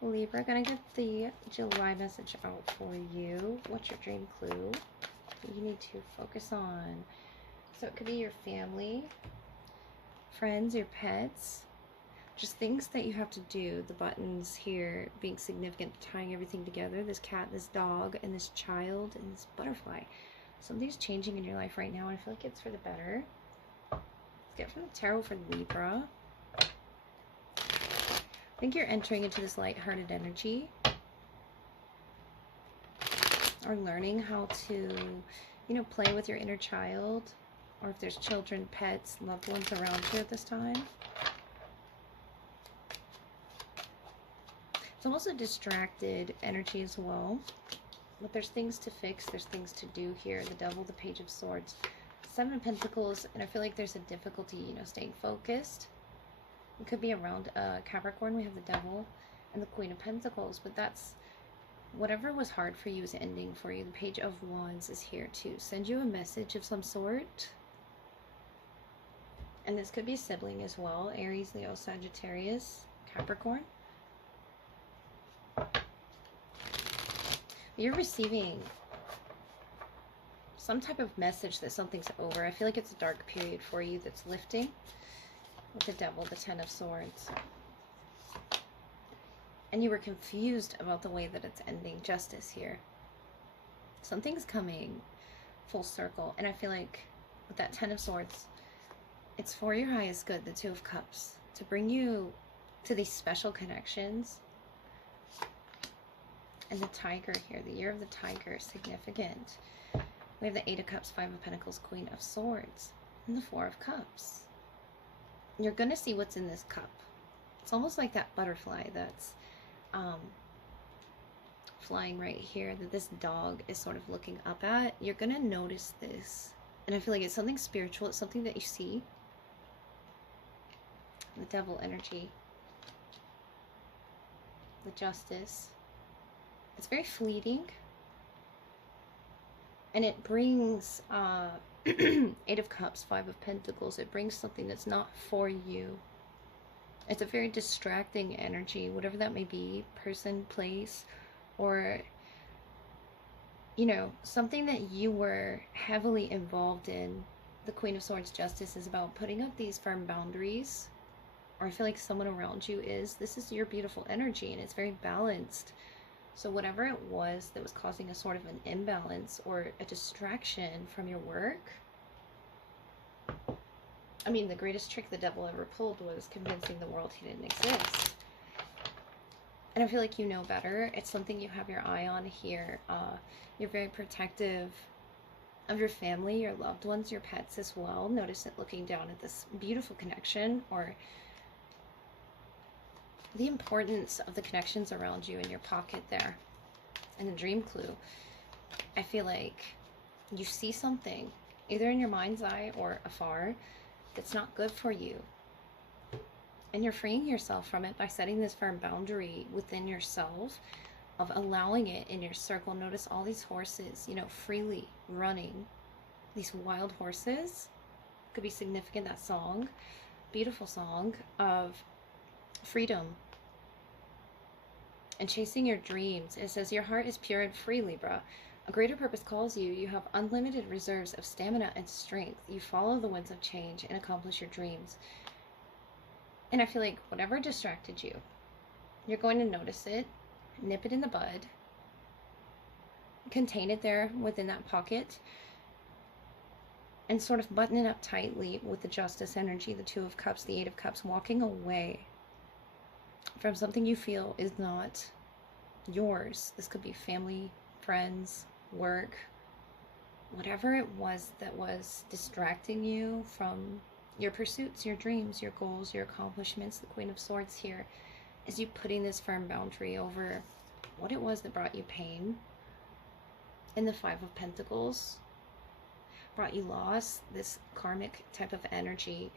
Libra, gonna get the July message out for you. What's your dream clue you need to focus on? So it could be your family, friends, your pets, just things that you have to do. The buttons here being significant, tying everything together. This cat, this dog, and this child, and this butterfly. Something's changing in your life right now, and I feel like it's for the better. Let's get from the tarot for Libra. I think you're entering into this light-hearted energy, or learning how to, play with your inner child, or if there's children, pets, loved ones around you at this time. It's almost a distracted energy as well, but there's things to fix, there's things to do here. The Devil, the Page of Swords, Seven of Pentacles, and I feel like there's a difficulty, staying focused. It could be around Capricorn. We have the Devil and the Queen of Pentacles, but that's whatever was hard for you is ending for you. The Page of Wands is here to send you a message of some sort. And this could be a sibling as well. Aries, Leo, Sagittarius, Capricorn. You're receiving some type of message that something's over. I feel like it's a dark period for you that's lifting. With the Devil, the Ten of Swords. And you were confused about the way that it's ending. Justice here. Something's coming full circle. And I feel like with that Ten of Swords, it's for your highest good, the Two of Cups. To bring you to these special connections. And the Tiger here, the Year of the Tiger, significant. We have the Eight of Cups, Five of Pentacles, Queen of Swords, and the Four of Cups. You're going to see what's in this cup. It's almost like that butterfly that's flying right here, that this dog is sort of looking up at. You're going to notice this. And I feel like it's something spiritual. It's something that you see. The Devil energy. The Justice. It's very fleeting. And it brings Eight of Cups, Five of Pentacles. It brings something that's not for you. It's a very distracting energy, whatever that may be, person, place, or, something that you were heavily involved in. The Queen of Swords, Justice, is about putting up these firm boundaries, or I feel like someone around you is. This is your beautiful energy, and it's very balanced. So whatever it was that was causing a sort of an imbalance or a distraction from your work. I mean, the greatest trick the devil ever pulled was convincing the world he didn't exist. And I feel like you know better. It's something you have your eye on here. You're very protective of your family, your loved ones, your pets as well. Notice it looking down at this beautiful connection, or the importance of the connections around you in your pocket there. And the dream clue, I feel like you see something either in your mind's eye or afar that's not good for you, and you're freeing yourself from it by setting this firm boundary within yourself of allowing it in your circle. Notice all these horses, freely running, these wild horses. Could be significant, that song, beautiful song of freedom and chasing your dreams. It says your heart is pure and free, Libra. A greater purpose calls you. You have unlimited reserves of stamina and strength. You follow the winds of change and accomplish your dreams. And I feel like whatever distracted you, you're going to notice it, nip it in the bud, contain it there within that pocket, and sort of button it up tightly with the Justice energy, the Two of Cups, the Eight of Cups, walking away from something you feel is not yours. This could be family, friends, work, whatever it was that was distracting you from your pursuits, your dreams, your goals, your accomplishments. The Queen of Swords here is you putting this firm boundary over what it was that brought you pain. And the Five of Pentacles brought you loss, this karmic type of energy.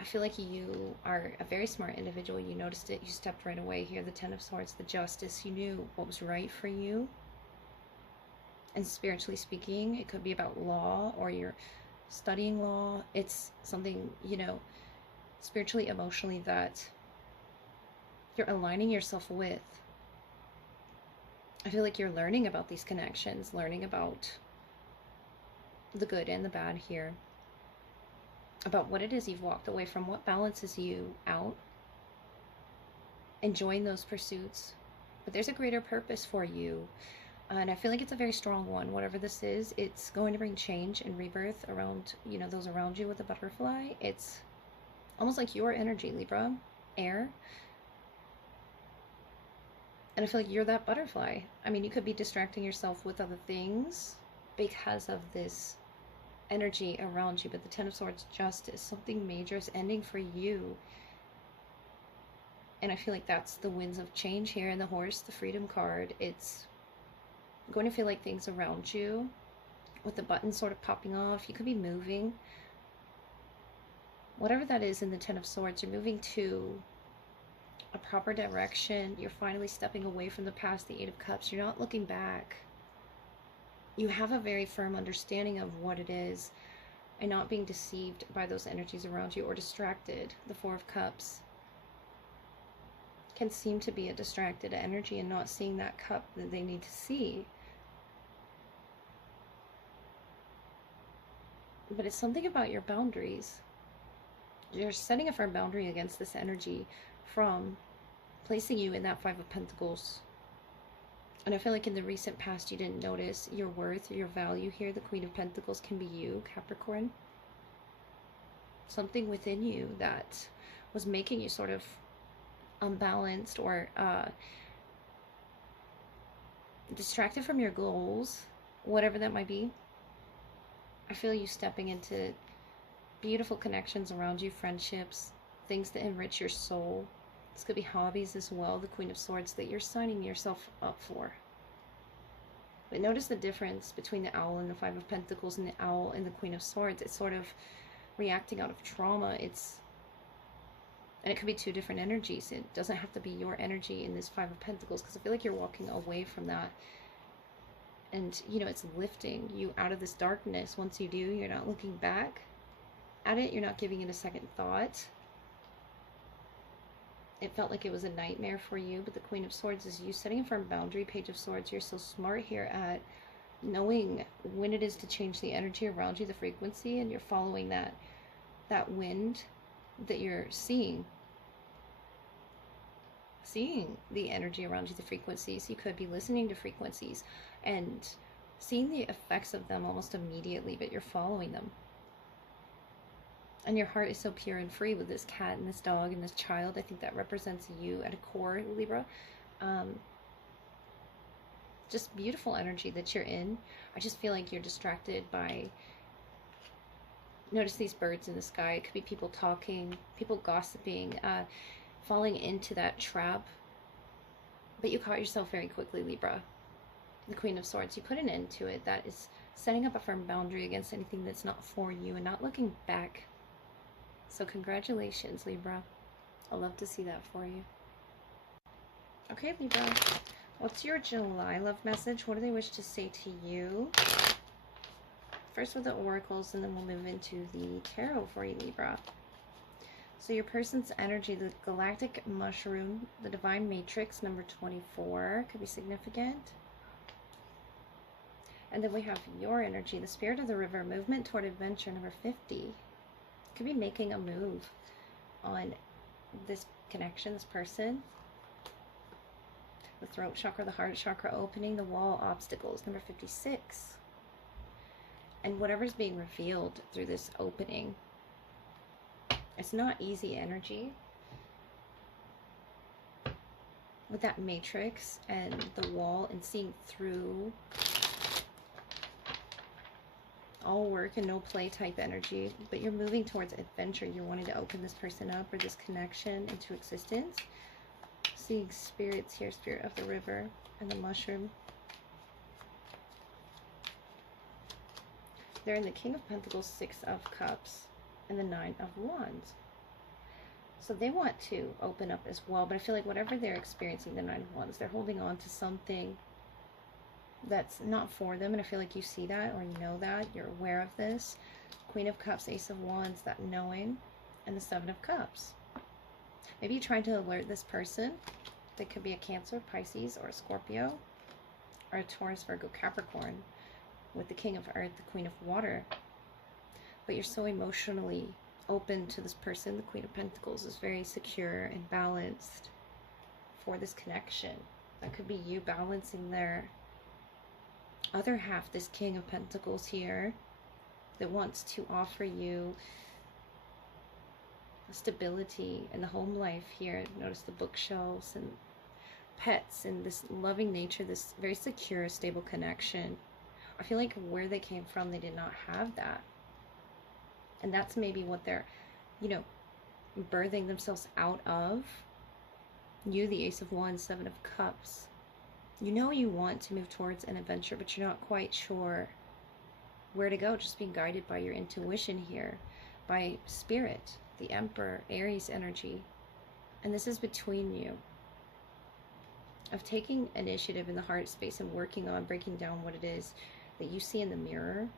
I feel like you are a very smart individual. You noticed it. You stepped right away here. The Ten of Swords, the Justice. You knew what was right for you. And spiritually speaking, it could be about law, or you're studying law. It's something, spiritually, emotionally, that you're aligning yourself with. I feel like you're learning about these connections, learning about the good and the bad here, about what it is you've walked away from, what balances you out, enjoying those pursuits. But there's a greater purpose for you. And I feel like it's a very strong one. Whatever this is, it's going to bring change and rebirth around, you know, those around you with the butterfly. It's almost like your energy, Libra, air. And I feel like you're that butterfly. I mean, you could be distracting yourself with other things because of this energy around you. But the Ten of Swords, justice, something major is ending for you. And I feel like that's the winds of change here. And the horse, the freedom card, it's going to feel like things around you with the button sort of popping off. You could be moving. Whatever that is in the Ten of Swords, you're moving to a proper direction. You're finally stepping away from the past, the Eight of Cups. You're not looking back. You have a very firm understanding of what it is and not being deceived by those energies around you or distracted. The Four of Cups can seem to be a distracted energy and not seeing that cup that they need to see. But it's something about your boundaries. You're setting a firm boundary against this energy from placing you in that Five of Pentacles. And I feel like in the recent past you didn't notice your worth or your value here. The Queen of Pentacles can be you, Capricorn. Something within you that was making you sort of unbalanced or distracted from your goals, whatever that might be. I feel you stepping into beautiful connections around you, friendships, things that enrich your soul. This could be hobbies as well, the Queen of Swords, that you're signing yourself up for. But notice the difference between the owl and the Five of Pentacles and the owl and the Queen of Swords. It's sort of reacting out of trauma. And it could be two different energies. It doesn't have to be your energy in this Five of Pentacles, because I feel like you're walking away from that. And, you know, it's lifting you out of this darkness. Once you do, you're not looking back at it. You're not giving it a second thought. It felt like it was a nightmare for you, but the Queen of Swords is you setting a firm boundary. Page of Swords, you're so smart here at knowing when it is to change the energy around you, the frequency, and you're following that wind that you're seeing the energy around you, the frequencies. You could be listening to frequencies and seeing the effects of them almost immediately, but you're following them. And your heart is so pure and free with this cat and this dog and this child. I think that represents you at a core, Libra. Just beautiful energy that you're in. I just feel like you're distracted by, notice these birds in the sky. It could be people talking, people gossiping, falling into that trap. But you caught yourself very quickly, Libra. The Queen of Swords, you put an end to it. That is setting up a firm boundary against anything that's not for you and not looking back. So congratulations, Libra. I'd love to see that for you. Okay, Libra. What's your July love message? What do they wish to say to you? First with the oracles, and then we'll move into the tarot for you, Libra. So your person's energy, the galactic mushroom, the divine matrix, number 24, could be significant. And then we have your energy, the spirit of the river, movement toward adventure, number 50. Could be making a move on this connection, this person. The throat chakra, the heart chakra opening, the wall obstacles, number 56. And whatever's being revealed through this opening, it's not easy energy. With that matrix and the wall and seeing through, all work and no play type energy, but you're moving towards adventure. You're wanting to open this person up or this connection into existence. Seeing spirits here, spirit of the river and the mushroom. They're in the King of Pentacles, Six of Cups, and the Nine of Wands. So they want to open up as well, but I feel like whatever they're experiencing, the Nine of Wands, they're holding on to something that's not for them, and I feel like you see that, or you know that, you're aware of this. Queen of Cups, Ace of Wands, that knowing, and the Seven of Cups. Maybe you're trying to alert this person. They could be a Cancer, Pisces, or a Scorpio. are a Taurus, Virgo, Capricorn, with the King of Earth, the Queen of Water. But you're so emotionally open to this person. The Queen of Pentacles is very secure and balanced for this connection. That could be you balancing their other half, this King of Pentacles here, that wants to offer you stability in the home life here. Notice the bookshelves and pets and this loving nature, this very secure, stable connection. I feel like where they came from, they did not have that. And that's maybe what they're, you know, birthing themselves out of. You, the Ace of Wands, Seven of Cups. You know you want to move towards an adventure, but you're not quite sure where to go. Just being guided by your intuition here, by Spirit, the Emperor, Aries energy. And this is between you, of taking initiative in the heart space and working on breaking down what it is that you see in the mirror.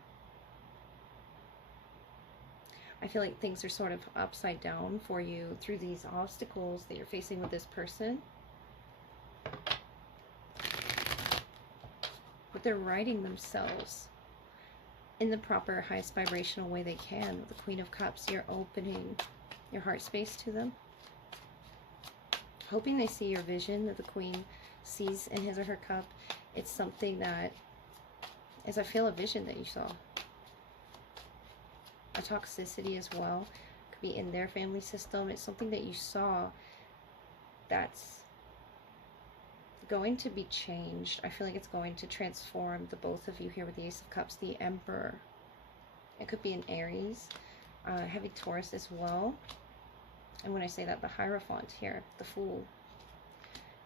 I feel like things are sort of upside down for you through these obstacles that you're facing with this person. But they're righting themselves in the proper, highest vibrational way they can. With the Queen of Cups, you're opening your heart space to them, hoping they see your vision that the Queen sees in his or her cup. It's something that is, I feel, a vision that you saw. A toxicity as well. Could be in their family system. It's something that you saw that's going to be changed. I feel like it's going to transform the both of you here with the Ace of Cups, the Emperor. It could be an Aries, heavy Taurus as well. And when I say that, the Hierophant here, the Fool.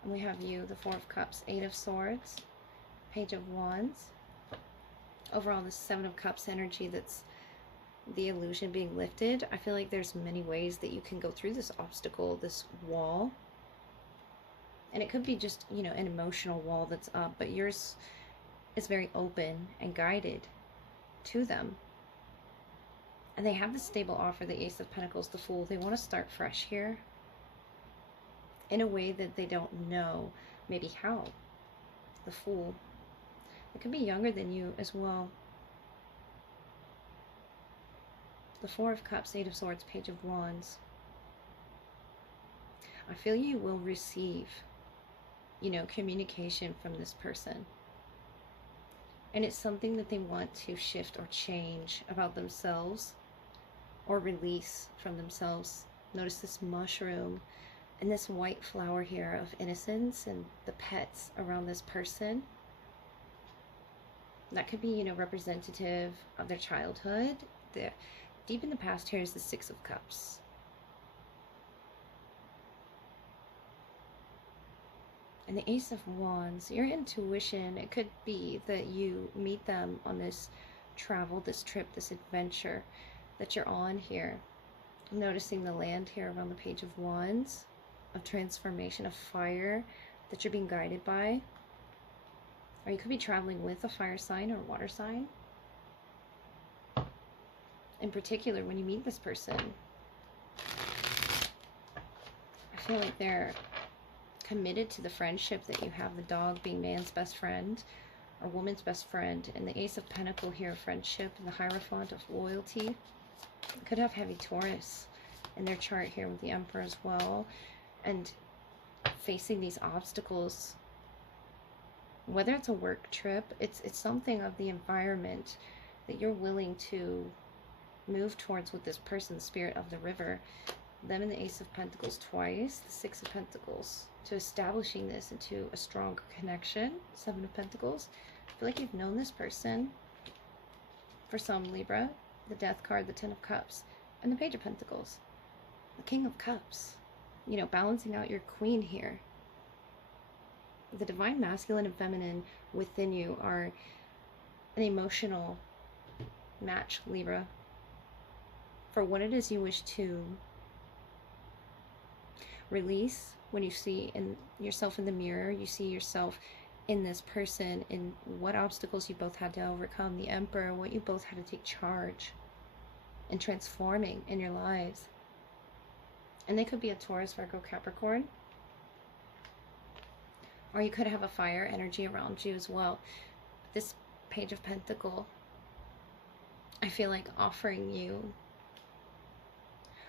And we have you, the Four of Cups, Eight of Swords, Page of Wands. Overall, the Seven of Cups energy, that's the illusion being lifted. I feel like there's many ways that you can go through this obstacle, this wall. And it could be just, you know, an emotional wall that's up, but yours is very open and guided to them. And they have the stable offer, the Ace of Pentacles, the Fool. They want to start fresh here in a way that they don't know maybe how. The Fool. It could be younger than you as well. The Four of Cups, Eight of Swords, Page of Wands. I feel you will receive, you know, communication from this person. And it's something that they want to shift or change about themselves or release from themselves. Notice this mushroom and this white flower here of innocence and the pets around this person. That could be, you know, representative of their childhood. Deep in the past here is the Six of Cups. And the Ace of Wands, your intuition, it could be that you meet them on this travel, this trip, this adventure that you're on here. Noticing the land here around the Page of Wands, of transformation, of fire that you're being guided by. Or you could be traveling with a fire sign or water sign. In particular, when you meet this person, I feel like they're committed to the friendship that you have, the dog being man's best friend or woman's best friend, and the Ace of Pentacles here, friendship, and the Hierophant of loyalty. Could have heavy Taurus in their chart here with the Emperor as well, and facing these obstacles, whether it's a work trip, it's something of the environment that you're willing to move towards with this person, the Spirit of the River. Them in the Ace of Pentacles twice, the Six of Pentacles, to establishing this into a stronger connection. Seven of Pentacles. I feel like you've known this person. For some, Libra, the Death card, the Ten of Cups, and the Page of Pentacles, the King of Cups. You know, balancing out your Queen here. The Divine Masculine and Feminine within you are an emotional match, Libra, for what it is you wish to release. When you see yourself in the mirror, you see yourself in this person, in what obstacles you both had to overcome, the Emperor, what you both had to take charge in transforming in your lives. And they could be a Taurus, Virgo, Capricorn. Or you could have a fire energy around you as well. This Page of Pentacle, I feel like offering you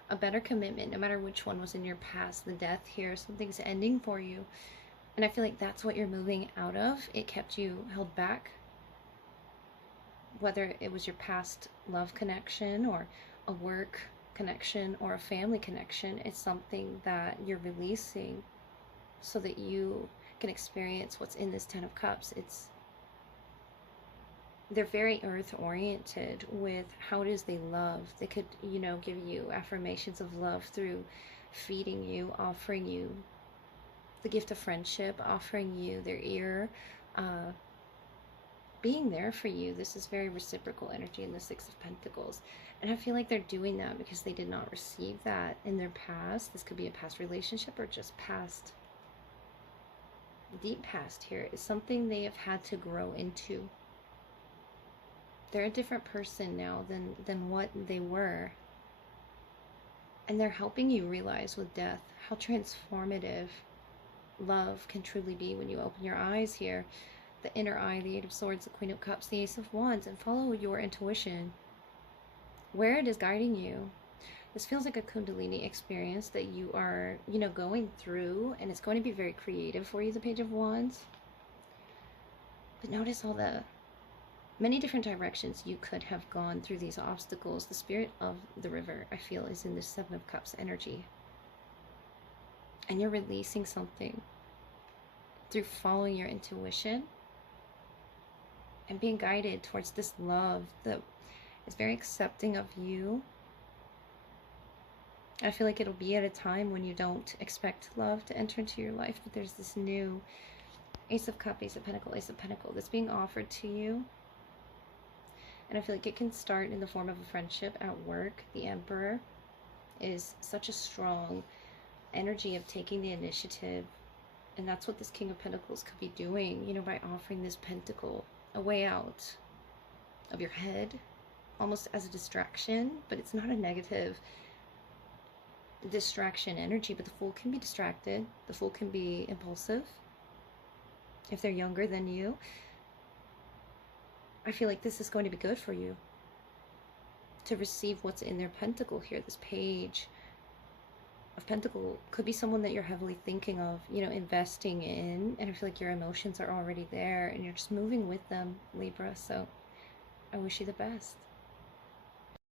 a better commitment, no matter which one was in your past. The Death here, something's ending for you. And I feel like that's what you're moving out of. It kept you held back. Whether it was your past love connection or a work connection or a family connection, it's something that you're releasing so that you can experience what's in this Ten of Cups. They're very earth oriented with how it is they love. They could, you know, give you affirmations of love through feeding you, offering you the gift of friendship, offering you their ear, being there for you. This is very reciprocal energy in the Six of Pentacles. And I feel like they're doing that because they did not receive that in their past. This could be a past relationship or just past, deep past here. Is something they have had to grow into. They're a different person now than what they were. And they're helping you realize with Death how transformative love can truly be when you open your eyes here. The inner eye, the Eight of Swords, the Queen of Cups, the Ace of Wands, and follow your intuition. Where it is guiding you. This feels like a Kundalini experience that you are, you know, going through, and it's going to be very creative for you, the Page of Wands. But notice all the many different directions you could have gone through these obstacles. The spirit of the river, I feel, is in this Seven of Cups energy. And you're releasing something through following your intuition and being guided towards this love that is very accepting of you. I feel like it'll be at a time when you don't expect love to enter into your life, but there's this new Ace of Cups, Ace of Pentacle, Ace of Pentacle that's being offered to you. And I feel like it can start in the form of a friendship at work. The Emperor is such a strong energy of taking the initiative. And that's what this King of Pentacles could be doing, you know, by offering this pentacle, a way out of your head, almost as a distraction. But it's not a negative distraction energy, but the Fool can be distracted. The Fool can be impulsive if they're younger than you. I feel like this is going to be good for you to receive what's in their pentacle here. This Page of Pentacle could be someone that you're heavily thinking of, you know, investing in. And I feel like your emotions are already there and you're just moving with them, Libra. So I wish you the best.